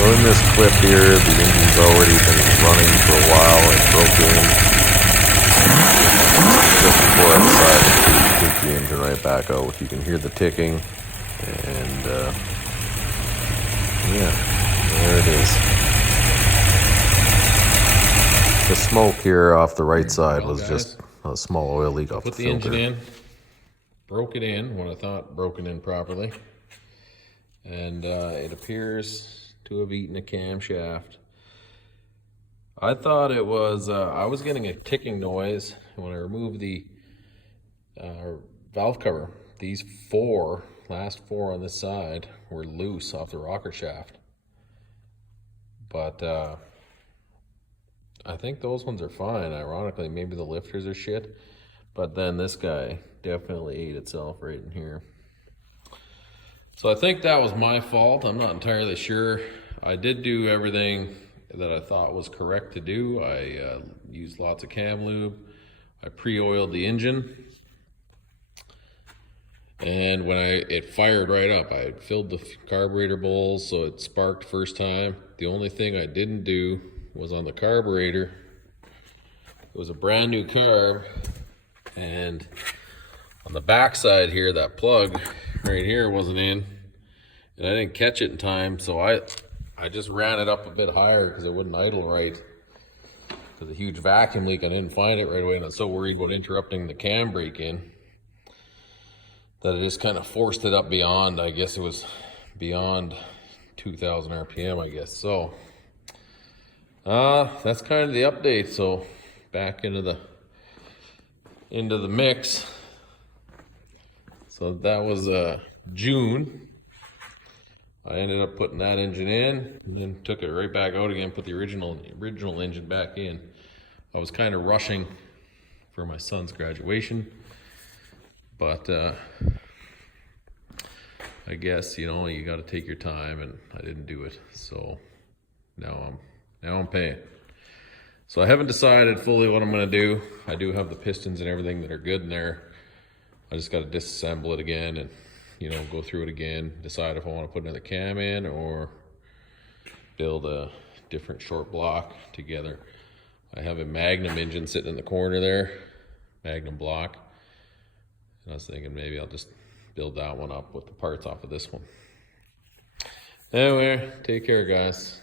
So in this clip here, the engine's already been running for a while. It broke in just before I decided to take the engine right back out. You can hear the ticking, and yeah, there it is. The smoke here off the right side was just a small oil leak off the filter. Put the engine in, broke it in when I thought broken in properly, and it appears to have eaten a camshaft. I thought it was, I was getting a ticking noise when I removed the valve cover. These last four on this side were loose off the rocker shaft. But I think those ones are fine. Ironically, maybe the lifters are shit. But then this guy definitely ate itself right in here. So I think that was my fault. I'm not entirely sure. I did do everything that I thought was correct to do. I used lots of cam lube. I pre-oiled the engine. And when it fired right up, I filled the carburetor bowls so it sparked first time. The only thing I didn't do was on the carburetor. It was a brand new carb, and on the back side here, that plug right here wasn't in, and I didn't catch it in time, so I just ran it up a bit higher because it wouldn't idle right. Because a huge vacuum leak, I didn't find it right away, and I was so worried about interrupting the cam brake in that I just kind of forced it up beyond, I guess it was beyond 2,000 RPM, I guess. So that's kind of the update. So back into the mix. So that was June. I ended up putting that engine in and then took it right back out again, put the original engine back in. I was kind of rushing for my son's graduation, but I guess, you know, you got to take your time, and I didn't do it. So now I'm paying. So I haven't decided fully what I'm going to do. I do have the pistons and everything that are good in there. I just got to disassemble it again and, you know, go through it again, decide if I want to put another cam in or build a different short block together. I have a Magnum engine sitting in the corner there, Magnum block. And I was thinking maybe I'll just build that one up with the parts off of this one. Anyway, take care, guys.